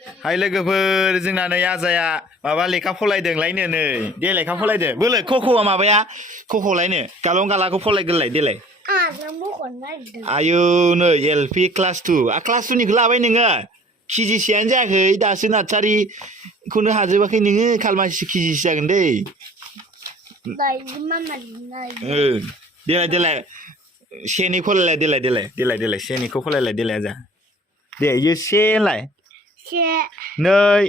हाय लोगोफोर जोंना नै आजाया माबा लेखा फरायदोंलायनो नै दे लेखा फरायदो बोलो खख'आ माबाया खख'लायनो गालं गालाखौ फरायगोरलाय देलाय आयौ नै एलपि क्लास 2 क्लास 2 निखौ लाबाय नोङो केजिसेयानो जायाखै दासो नार्सारिखौनो हाजोबाखै नोङो खालमासि केजिसो जागोन दै देलाय देलाय सेनि फरायलाय देलाय सेनिखौ फरायलाय देलाय आजा दे इयो से होनलाय नै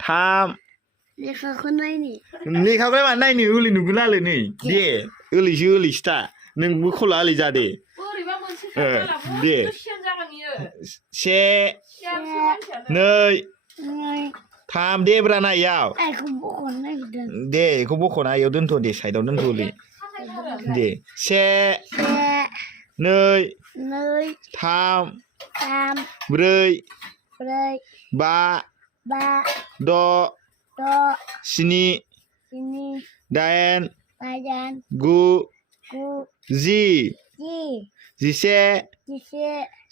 थाम लेखाखौलाय मानो नायनो ओलै नुगोन आलो नै दे ओलैसो दा नोंबो खला ओलै जा दे दे से नै थाम दे ब्रा नायाव दे बेखौ बख'ना इयाव दोनथ' दे साइडआव दोनथ'लै दे से नै थाम ब्रै बा द' स्नि दाइन गु जि जिसे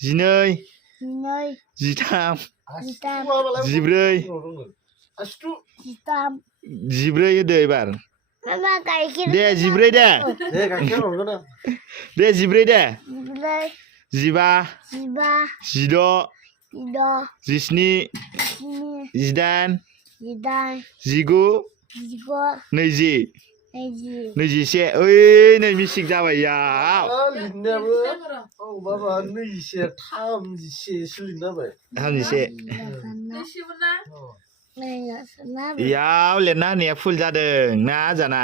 जिनै जिथाम जिब्रै होदो एबार दे जिब्रै दे दे जिब्रै दे जिबा जिद' जिस्नि जिदाइन जिगु नैजि नैजिसे ओइ नै मिस्टेक जाबाय याव थामजिसे याव लिरना होनाया फुल जादों ना जाना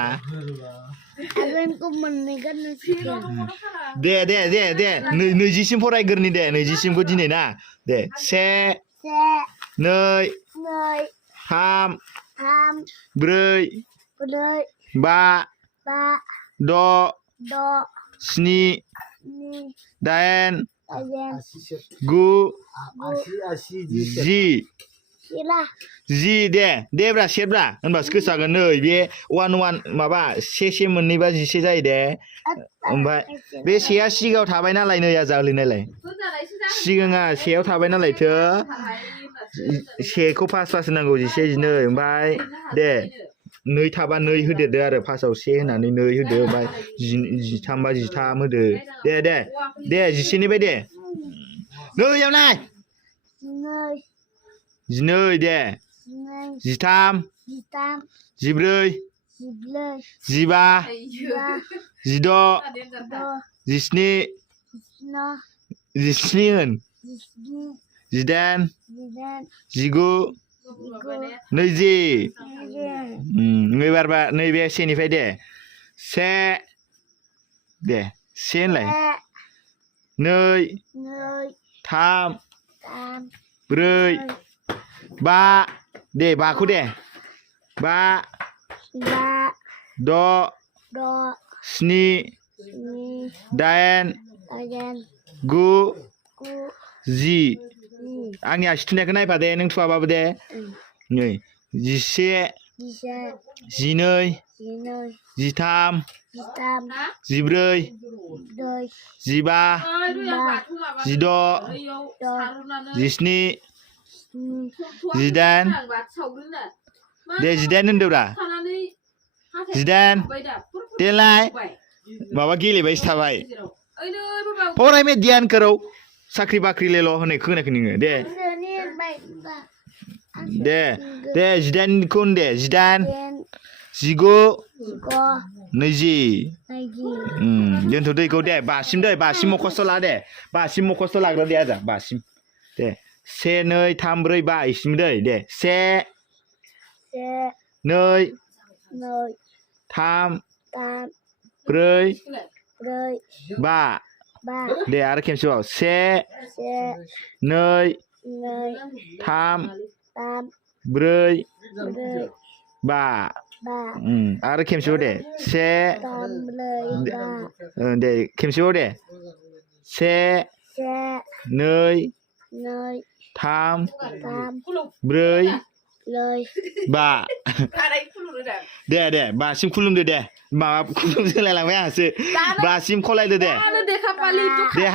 दे नैजिसिम फरायग्रोनि दे नैजिसिमखौ दिनै ना दे से नै थाम ब्रै बा द' स्नि दाइन गु जि दे ब्रा सेब्रा होनबासो गोसोआगोन नै बे वान माबा से मोननैबा जिसे जायो दे ओमफ्राय बे सेया सिगाङाव थाबाय नालाय नै आजा ओरै नायलाय सिगाङा सेयाव थाबाय नालायथो सेखौ फार्स्ट होनांगौ जिसे जिनै ओमफ्राय दे नै थाबा नै होदेरदो आरो फार्स्टआव से होनानै नै होदो ओमफ्राय जिथामबा जिथाम होदो दे जिसेनिफ्राय दे नैयाव नाय जिनै दे जिथाम जिब्रै जिबा जिद' जिस्नि होन जिदाइन जिगु नैजि एबारबा नैबे सेनिफ्राय दे से होनलाय नै थाम ब्रै बा दे बाखौ दे बा द' स्नि दाइन गु जि आंनि आसि थुनायखौ नायफा दे नों थुवाबाबो दे नै जिसे जिनै जिथाम जिब्रै जिबा जिद' जिस्नि जिदाइन दे जिदाइन होनदोब्रा जिदाइन देलाय माबा गेलेबायसो थाबाय फराय में ध्यान करो साख्रि बाख्रि लेल' होननाय खोनायाखै नोङो दे जिदाइनखौ होन दे जिदाइन जिगु नैजि दोनथ' दैखौ दे बासिम मखस्थ' ला दे बासिम मखस्थ' लाग्रा दे आजा बासिम दे से नै थाम ब्रै बा इसिम दे से नै थाम ब्रै बा दे आरो खेबसेबाव से नै थाम ब्रै बा आरो खेबसेबाव दे से दे खेबसेबाव दे से नै थाम ब्रै बा दे बासिम खुलुमदो दे माबा खुलुमजोलाय लांबाय आंहासो बासिम खलायदो दे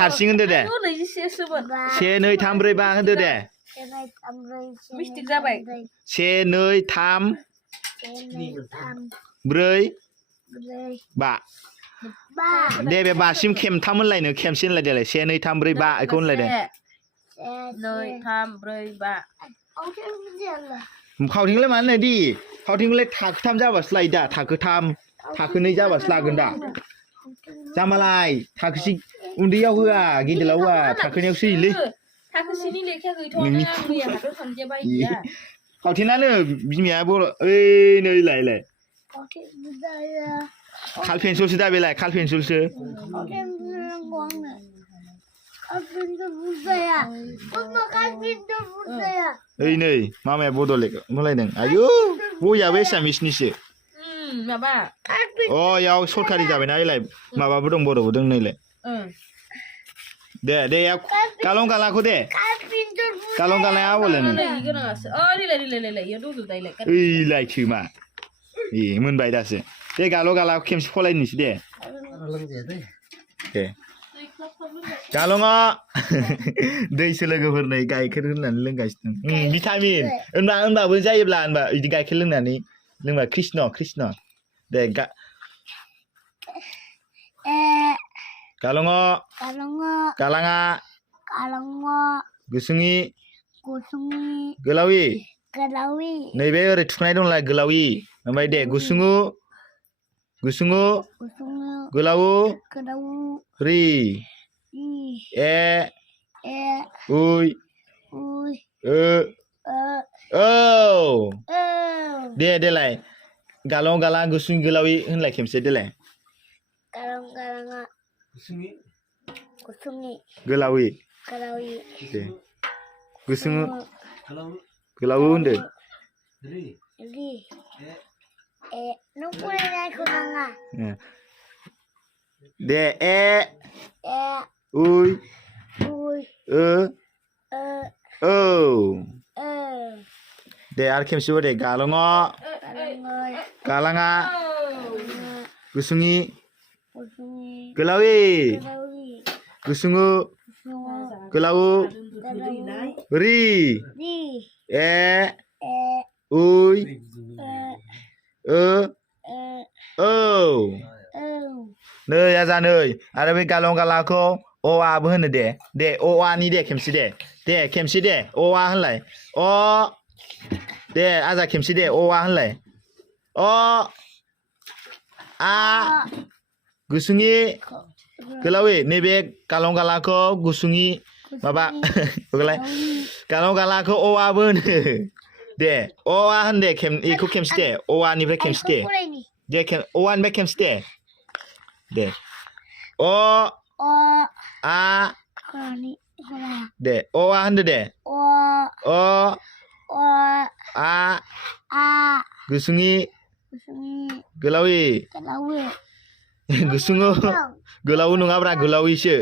हारसिं होनदो दे से नै थाम ब्रै बा होनदो दे मिस्टेक जाबाय से नै थाम ब्रै बा दे बे बासिम खेमथाम होनलायनो खेमसे होनलाय देलाय से नै थाम ब्रै बा बेखौ होनलाय दे 2 3 4 5 खावथिंलाय मानो होननाय दि खावथिंखौलाय थाखोथाम जाबासो लायो दा थाखोथाम थाखोनै जाबासो लागोन दा जामालाय थाखोसे उन्दैयाव होआ गिदिराव होआ थाखोनैयावसो होयोलै थाखोसेनि लेखाया गैथ'वानो आं मैया हाथायाव थांदिया बायदिया खावथिनानो बिमाया बर' ओइ नै लाय खाल पेन्सिलसो दा बेलाय खाल पेन्सिलसो ओइ नै मामाया बड'लेण्ड होलायदों आयु बयाबो एसामिसनिसो माबा अ याव सरकारि जाबायना एलाय माबाबो दं बर'बो दं नैलाय दे गालं गालाखौ दे गालं गालाया आवलेनो ओइलायसो मा ए मोनबाय दासो दे गाल' गालाखौ खेमसे फलायनोसै दे गालङा दैसो लोगोफोर नै गाइखेर होनानै लोंगासिनो भिटामिन होनबाबो जायोब्ला होनबा बिदि गाइखेर लोंबा कृष्ण दे गालङा गुसुङि गोलावि नैबे ओरै थुनाय दंलाय गोलावि ओमफ्राय दे गुसुङु गोलावु रि ए उइ औ दे देलाय गालं गाला गुसुं गोलावि होनलाय खेमसे देलाय गोलावि दे गुसुङु गोलावु होनदो दे ए उइ औ दे आरो खेमसेबो दे गालङा गालाङा गुसुङि गोलावि गुसुङु गोलावु रि ए उइ औ नै आजा नै आरो बे गालं गालाखौ अ आबो होनो दे अ आनि दे खेमसे दे अ आ होनलाय अ दे आजा खेमसे दे अ आ होनलाय अ आ गुसुङि गोलावि नैबे गालं गालाखौ गुसुङि माबा गालं गालाखौ अ आबो होनो दे अ आ होन दे बेखौ खेमसे दे अ आनिफ्राय खेमसे दे अ आनिफ्राय खेमसे दे अ आ दे अ आ होनदो दे अ आ गुसुङि गोलावि गुसुङु गोलावु नङाब्रा गोलाविसो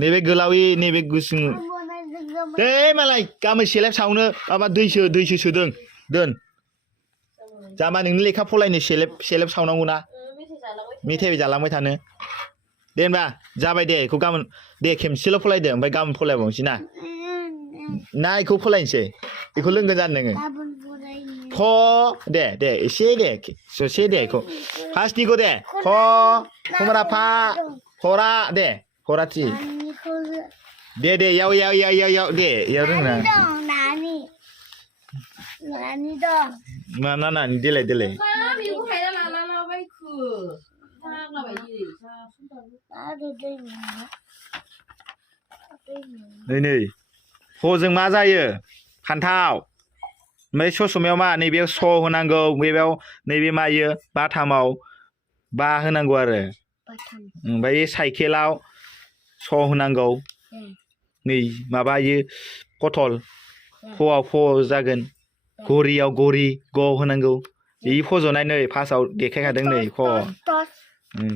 नैबे गोलावि नैबे गुसुङु दे मालाय गाबोन सेलेब सावनो माबा दैसो सोदों दोन जामा नोंनि लेखा फलायनो सेलेब सावनांगौ ना मेथाइ जालांबाय थानो दे होनबा जाबाय दे बेखौ गाबोन दे खेमसेल' फलायदो ओमफ्राय गाबोन फलायबावनोसै ना बेखौ फलायनोसै बेखौ लोंगोन जानो नोङो फ दे एसे दे ससे दे बेखौ फार्स्टनिखौ दे फ फरा फा फरा दे फराथि दे याव दे याव रोंना मा नानि देलाय नै हजों मा जायो फान्थाव ओमफ्राय ससमायाव मा नैबेयाव स होनांगौ बेयाव नैबे मायो बाथामाव बा होनांगौ आरो ओमफ्राय साइकेलाव स होनांगौ नै माबायो पटल फआव फ जागोन घरियाव घरि ग होनांगौ बे फज'नाय नै फार्स्टआव देखायखादों नै ख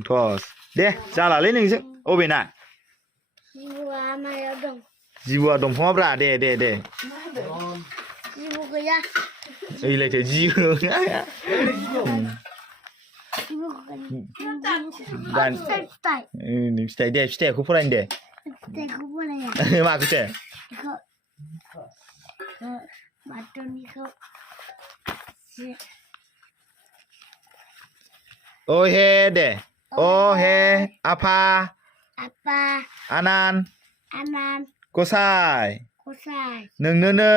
टस दे जालालै नोंजों अबेना जिबौआ दंफाङाब्रा दे ओइलायथो जिबौ फिथाइ दे फिथाइखौ फरायनो दे Teko boleh ya? माखौ दे Teko. Batu ni kau. ओ हे दे ओ हे आफा Apa? आनान Anan. गसाय Kusai. नोंनोनो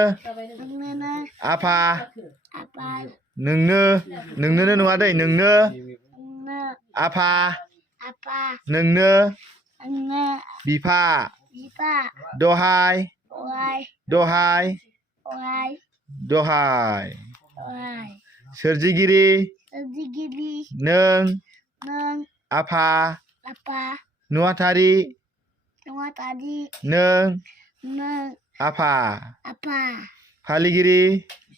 Nana. आफा Apa? नोंनो नङा दै नोंनो Na. आफा Apa? नोंनो Na. बिफा Jipa. दहाय Oi. दहाय Oi. दहाय Oi. सोरजिगिरि Gigi. नों Nang. आफा Apa? नुवाथारि Semua tadi. नों Nang. आफा Apa? फालिगिरि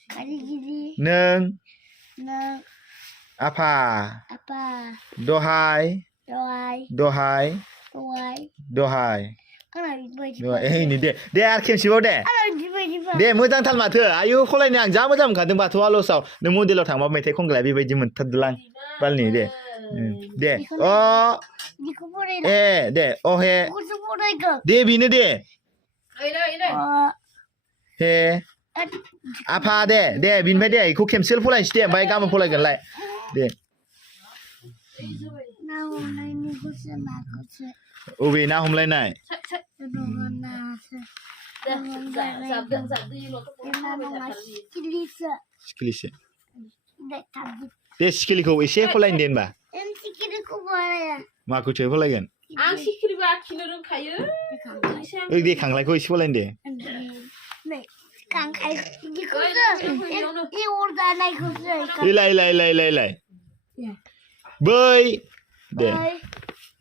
Kali gigi. नों Nang. आफा Apa? दहाय Oi. दहाय Oi. दहाय Kalau di दहाय नै दे आरो खेबसेबाव दे Kalau di दे मोजांथार माथो आयु खलायनो आं जा मोजां मोनखादों बाथौ आल'साव नों मन्दिराव थांबा मेथाइ खनग्राया बेबायदि मोनथारदोलां बालनि दे दे अ Di kuburin. दे अ हे Kuburin ke? दे बेनो दे Oh. हे आफा दे बिनिफ्राय दे बेखौ खेमसेल फलायनोसै दे ओमफ्राय गाबोन फलायगोनलाय दे Nah, ini kusen aku sih. अबे ना हमलायनाय Dengan nasi. Kilisa. सिखिलिसो Dek tadi. दे सिखिलिखौ एसे फलायनो दे होनबा Yang sikit aku boleh. माखौथो फलायगोन आं सिखिरिबो आखिनो रोंखायो ओइ दे खांलायखौ एसे फलायनो दे Nih, kang kayak di kusen. Ini udah naik kusen. लाय बै दे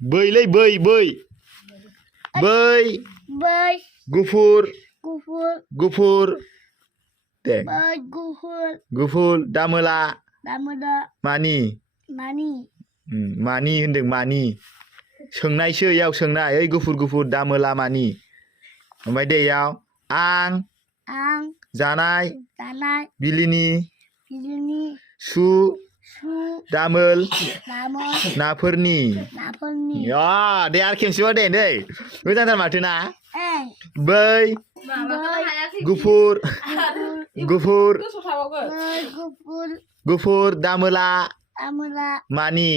बैलै बै Boy. गुफुर Gufur. दे Boy gufur. गुफुर दामोला Damuda. मानि Mani. मानि होनदों मानि सोंनायसो याव सोंनाय ओइ गुफुर दामोला मानि ओमफ्राय दे याव आं Ang. जानाय Tanah. बिलिनि Ini. सु Su. दामोल Namun. नाफोरनि Napa nih? या दे आरो खेमसेबाव दे दै मोजांथार माथो ना बै माबाखौ हायाखै गुफुर Gufur. गुफुर दामोला Amula. मानि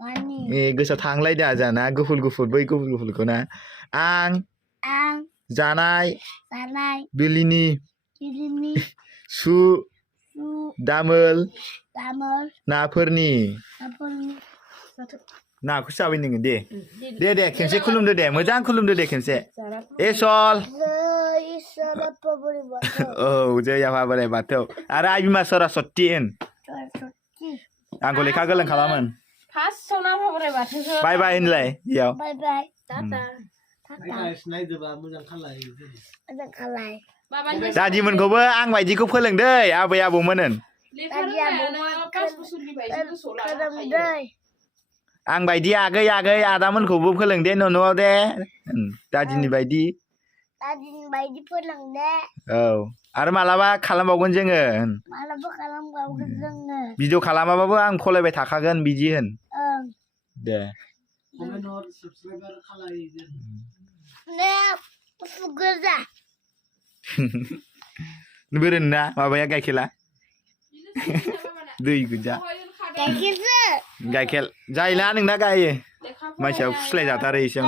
Mani. गोसोआव थांलायदो जाना गुफुर बै गुफुरखौ ना आं Ang. जानाय Tanah. बिलिनि Ini. सु Su. दामोल Damal. नाफोरनि Napa nih? नाखौ जाबाय नोङो दे खेमसे खुलुमदो दे मोजां खुलुमदो दे खेमसे ए सल Isara apa boleh buat? औ जय आफा बोराइ बाथौ आरो आइ बिमा सरासति होन आंखौ लेखा गोरों खालामोन फार्स्टआव ना बोराइ बाथौखौ बाय बाय होनलाय इयाव Bye bye. Tata Mojan kalai. माबानि दादिमोनखौबो आं बायदिखौ फोरोंदै आबै आबौमोन होन लेखा रोंनायानो 5 बोसोरनिफ्रायसो गोसोआव लानो हाखायो Kadang आं बायदि आगै आदामोनखौबो फोरोंदे न'आव दे दादिनि बायदि tadi bayi pulang deh. औ आरो मालाबा खालामबावगोन जोङो Malah bakalan kau kedengar. Video खालामाबाबो आं फलायबाय थाखागोन बिदि होन दे Nih, sugar dah. बोरोना माबाया गाइखेला दै गोजा Kayak gitu. गाइखेर जायोना नोंना गायो मानसिया फुस्लाय जाथारो एसेयावनो